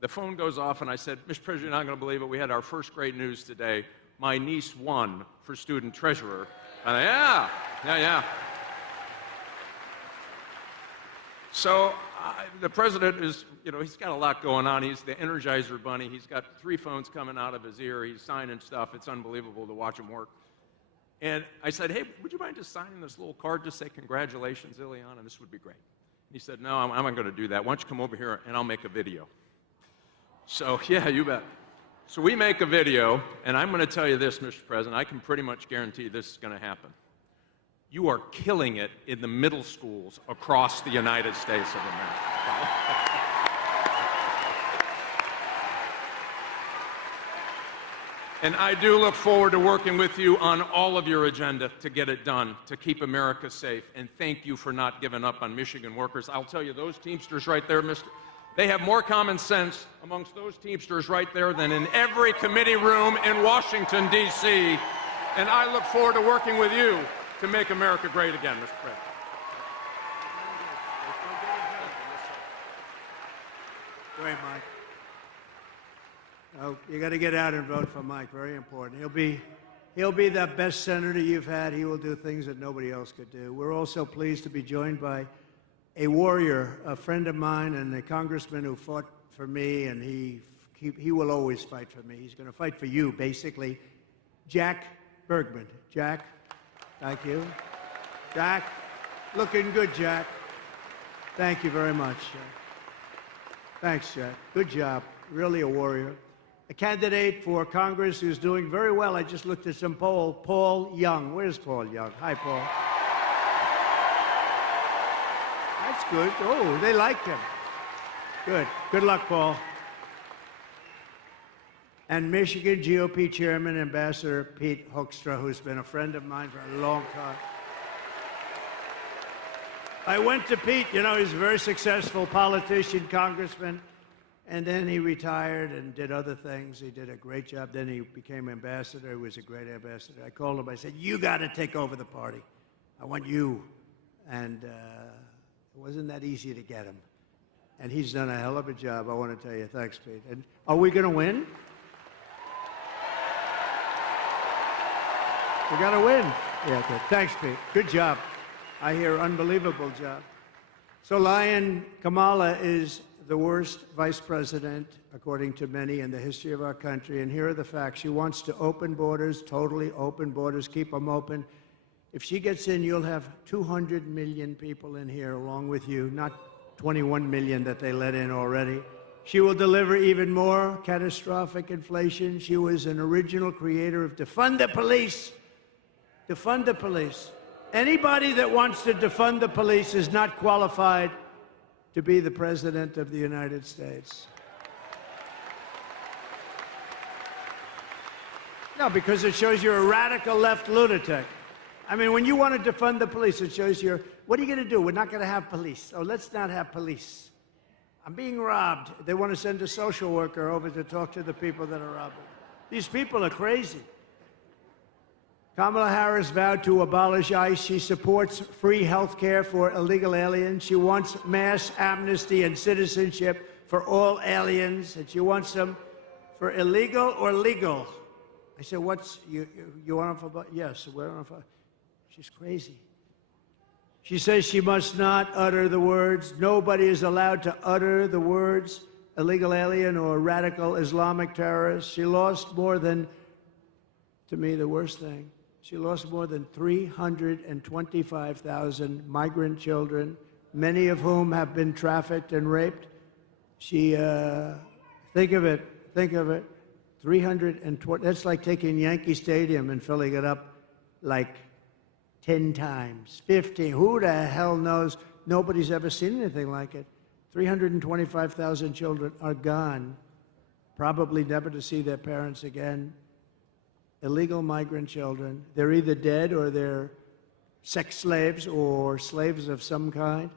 The phone goes off, and I said, Mr. President, you're not going to believe it. We had our first great news today. My niece won for student treasurer. And yeah. So the president is, you know, he's got a lot going on. He's the Energizer Bunny. He's got 3 phones coming out of his ear. He's signing stuff. It's unbelievable to watch him work. And I said, hey, would you mind just signing this little card, just say congratulations, Ileana? This would be great. And he said, no, I'm not going to do that. Why don't you come over here and I'll make a video. So, yeah, you bet. So we make a video, and I'm going to tell you this, Mr. President, I can pretty much guarantee this is going to happen. You are killing it in the middle schools across the United States of America. And I do look forward to working with you on all of your agenda to get it done, to keep America safe. And thank you for not giving up on Michigan workers. I'll tell you, those Teamsters right there, they have more common sense amongst those Teamsters right there than in every committee room in Washington, D.C. And I look forward to working with you to make America great again, Mr. President. Great, Mike. Oh, you got to get out and vote for Mike. Very important. He'll be the best senator you've had. He will do things that nobody else could do. We're also pleased to be joined by a warrior, a friend of mine, and a congressman who fought for me, and he will always fight for me. He's going to fight for you, basically. Jack Bergman. Jack, thank you. Jack, looking good, Jack. Thank you very much. Thanks, Jack. Good job. Really a warrior. A candidate for Congress who's doing very well. I just looked at some poll. Paul Young. Where's Paul Young? Hi, Paul. That's good. Oh, they liked him. Good. Good luck, Paul. And Michigan GOP Chairman, Ambassador Pete Hoekstra, who's been a friend of mine for a long time. I went to Pete. You know, he's a very successful politician, congressman. And then he retired and did other things. He did a great job. Then he became ambassador. He was a great ambassador. I called him. I said, you got to take over the party. I want you. And it wasn't that easy to get him. And he's done a hell of a job, I want to tell you. Thanks, Pete. And are we going to win? We got to win. Yeah, good. Thanks, Pete. Good job. I hear unbelievable job. So Lion Kamala is the worst vice president, according to many, in the history of our country. And here are the facts. She wants to open borders, totally open borders, keep them open. If she gets in, you'll have 200 million people in here along with you, not 21 million that they let in already. She will deliver even more catastrophic inflation. She was an original creator of defund the police. Defund the police. Anybody that wants to defund the police is not qualified to be the President of the United States. No, because it shows you're a radical left lunatic. I mean, when you want to defund the police, it shows you're, what are you going to do? We're not going to have police. Oh, let's not have police. I'm being robbed. They want to send a social worker over to talk to the people that are robbing. These people are crazy. Kamala Harris vowed to abolish ICE. She supports free health care for illegal aliens. She wants mass amnesty and citizenship for all aliens. And she wants them for illegal or legal. I said, what's, you want them for, yes, we're on for, she's crazy. She says she must not utter the words. Nobody is allowed to utter the words illegal alien or radical Islamic terrorist. She lost more than, to me, the worst thing, she lost more than 325,000 migrant children, many of whom have been trafficked and raped. She, think of it, 320, that's like taking Yankee Stadium and filling it up like 10 times, 15. Who the hell knows? Nobody's ever seen anything like it. 325,000 children are gone, probably never to see their parents again. Illegal migrant children. They're either dead or they're sex slaves or slaves of some kind.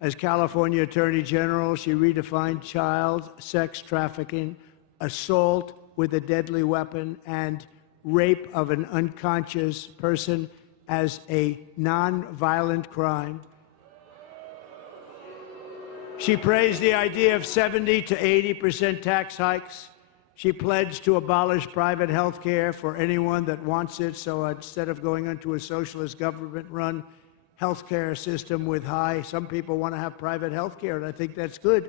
As California Attorney General, she redefined child sex trafficking, assault with a deadly weapon, and rape of an unconscious person as a non-violent crime. She praised the idea of 70 to 80% tax hikes. She pledged to abolish private health care for anyone that wants it. So instead of going into a socialist government-run health care system with some people want to have private health care, and I think that's good.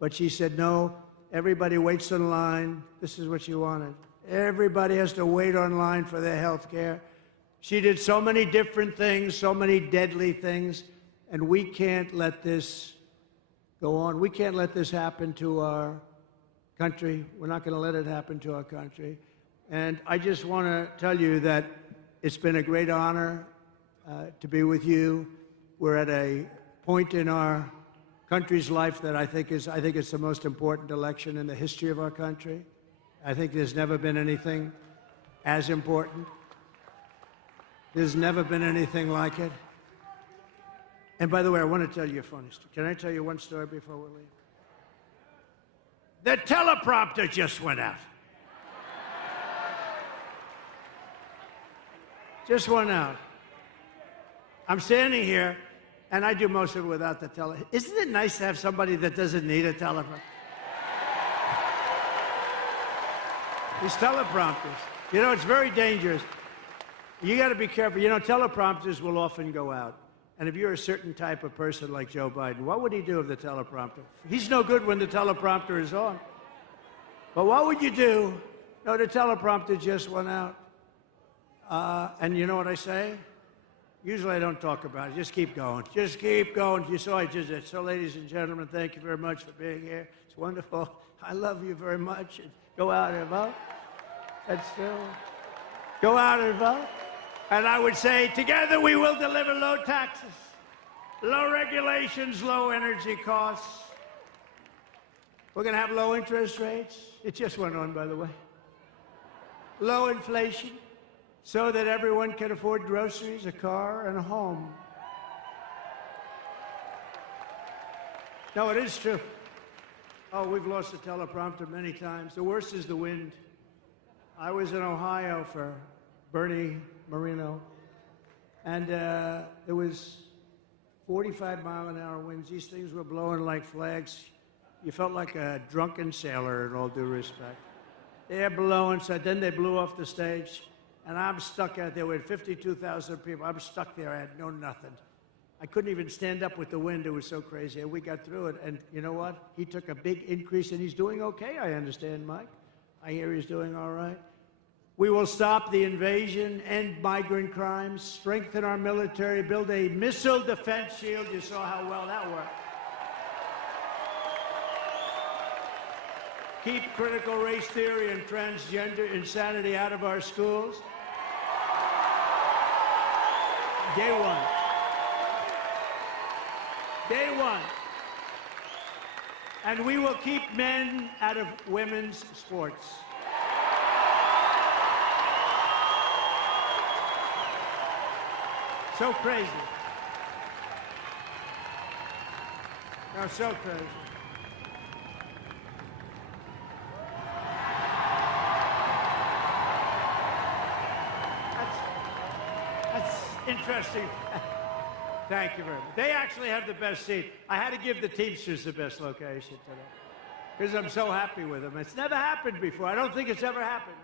But she said, no, everybody waits in line. This is what she wanted. Everybody has to wait online for their health care. She did so many different things, so many deadly things, and we can't let this go on. We can't let this happen to our country. We're not going to let it happen to our country. And I just want to tell you that it's been a great honor to be with you. We're at a point in our country's life that I think it's the most important election in the history of our country. I think there's never been anything as important. There's never been anything like it. And by the way, I want to tell you a funny story. Can I tell you one story before we leave? The teleprompter just went out. Just went out. I'm standing here, and I do most of it without the teleprompter. Isn't it nice to have somebody that doesn't need a teleprompter? These teleprompters. You know, it's very dangerous. You got to be careful. You know, teleprompters will often go out. And if you're a certain type of person like Joe Biden, what would he do with the teleprompter? He's no good when the teleprompter is on. But what would you do? No, the teleprompter just went out. And you know what I say? Usually I don't talk about it. Just keep going. Just keep going. You saw I just did. So, ladies and gentlemen, thank you very much for being here. It's wonderful. I love you very much. Go out and vote. That's still. Go out and vote. And I would say, together we will deliver low taxes, low regulations, low energy costs. We're going to have low interest rates. It just went on, by the way. Low inflation, so that everyone can afford groceries, a car, and a home. No, it is true. Oh, we've lost the teleprompter many times. The worst is the wind. I was in Ohio for Bernie Moreno, and there was 45-mile-an-hour winds. These things were blowing like flags. You felt like a drunken sailor, in all due respect. They're blowing, so then they blew off the stage, and I'm stuck out there with 52,000 people. I'm stuck there. I had no nothing. I couldn't even stand up with the wind. It was so crazy. And we got through it, and you know what? He took a big increase, and he's doing okay, I understand, Mike. I hear he's doing all right. We will stop the invasion, end migrant crimes, strengthen our military, build a missile defense shield. You saw how well that worked. Keep critical race theory and transgender insanity out of our schools. Day one. Day one. And we will keep men out of women's sports. So crazy. No, so crazy. That's interesting. Thank you very much. They actually have the best seat. I had to give the Teamsters the best location today because I'm so happy with them. It's never happened before. I don't think it's ever happened.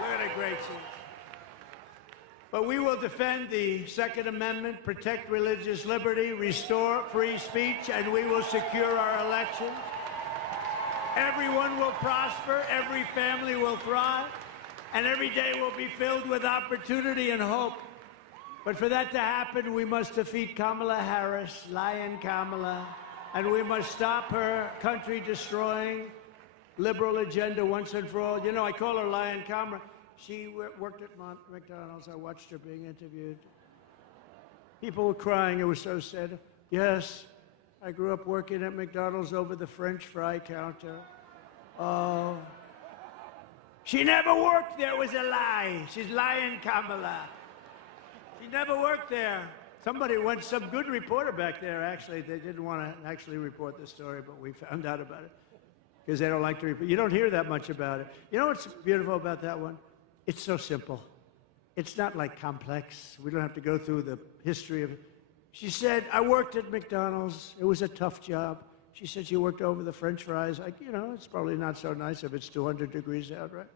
Look at the great seats. But we will defend the Second Amendment, protect religious liberty, restore free speech, and we will secure our elections. Everyone will prosper, every family will thrive, and every day will be filled with opportunity and hope. But for that to happen, we must defeat Kamala Harris, Lion Kamala, and we must stop her country-destroying liberal agenda once and for all. You know, I call her Lion Kamala. She worked at McDonald's. I watched her being interviewed. People were crying. It was so sad. Yes, I grew up working at McDonald's over the French fry counter. Oh. She never worked there. It was a lie. She's Lion Kamala. She never worked there. Somebody went, some good reporter back there, actually. They didn't want to actually report the story, but we found out about it because they don't like to report. You don't hear that much about it. You know what's beautiful about that one? It's so simple. It's not like complex. We don't have to go through the history of it. She said, I worked at McDonald's. It was a tough job. She said she worked over the French fries. Like, you know, it's probably not so nice if it's 200 degrees out, right?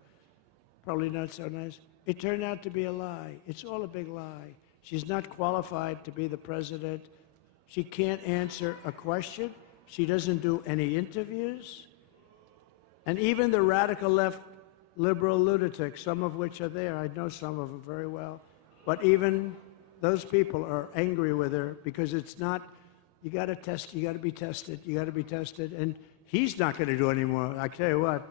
Probably not so nice. It turned out to be a lie. It's all a big lie. She's not qualified to be the president. She can't answer a question. She doesn't do any interviews. And even the radical left liberal lunatics, some of which are there, I know some of them very well, but even those people are angry with her because it's not, you got to test, you got to be tested, you got to be tested, and he's not going to do any more. I tell you what,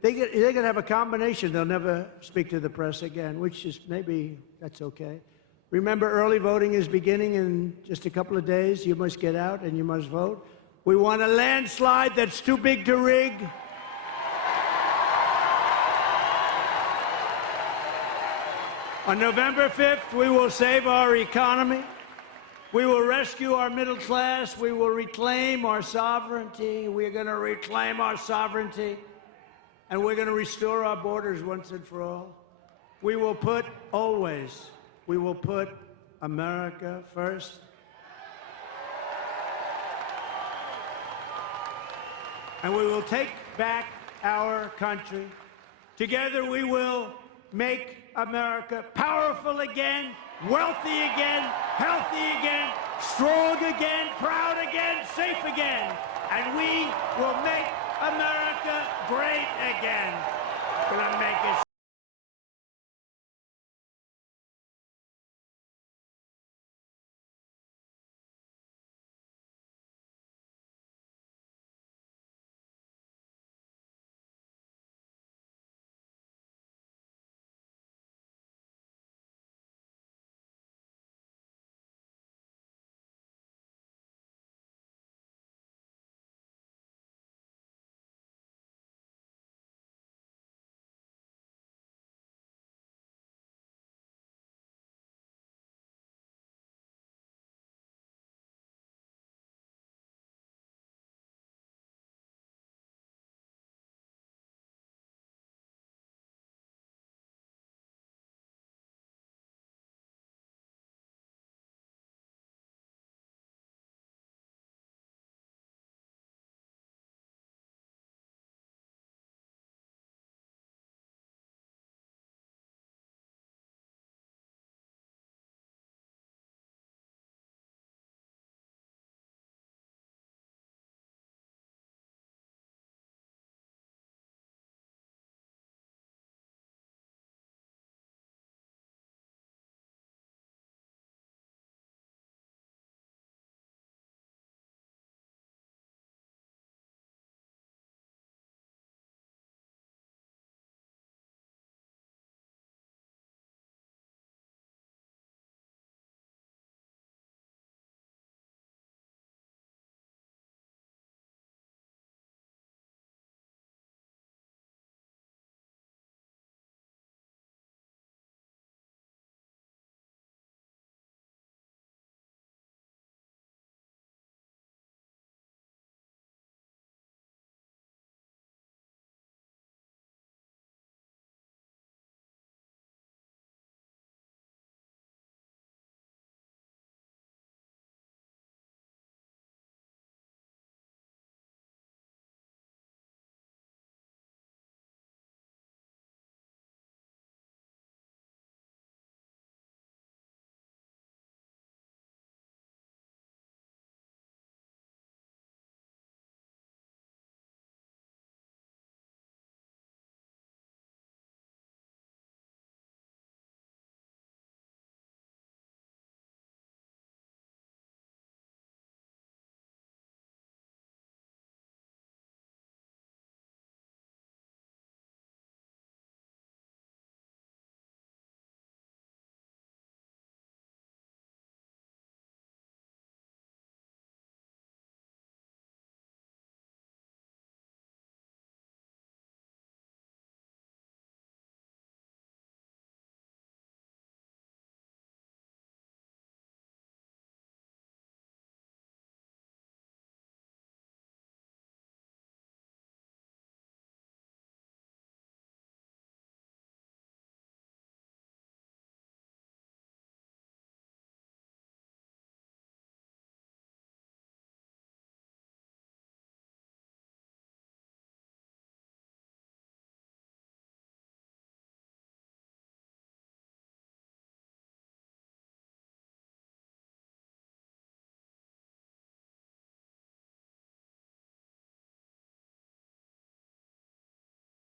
they're going to have a combination. They'll never speak to the press again, which is maybe that's okay. Remember, early voting is beginning in just a couple of days. You must get out and you must vote. We want a landslide that's too big to rig. On November 5th, we will save our economy. We will rescue our middle class. We will reclaim our sovereignty. We're going to reclaim our sovereignty. And we're going to restore our borders once and for all. We will put, always, we will put America first. And we will take back our country. Together we will make America powerful again, wealthy again, healthy again, strong again, proud again, safe again. And we will make America great again. We're going to make it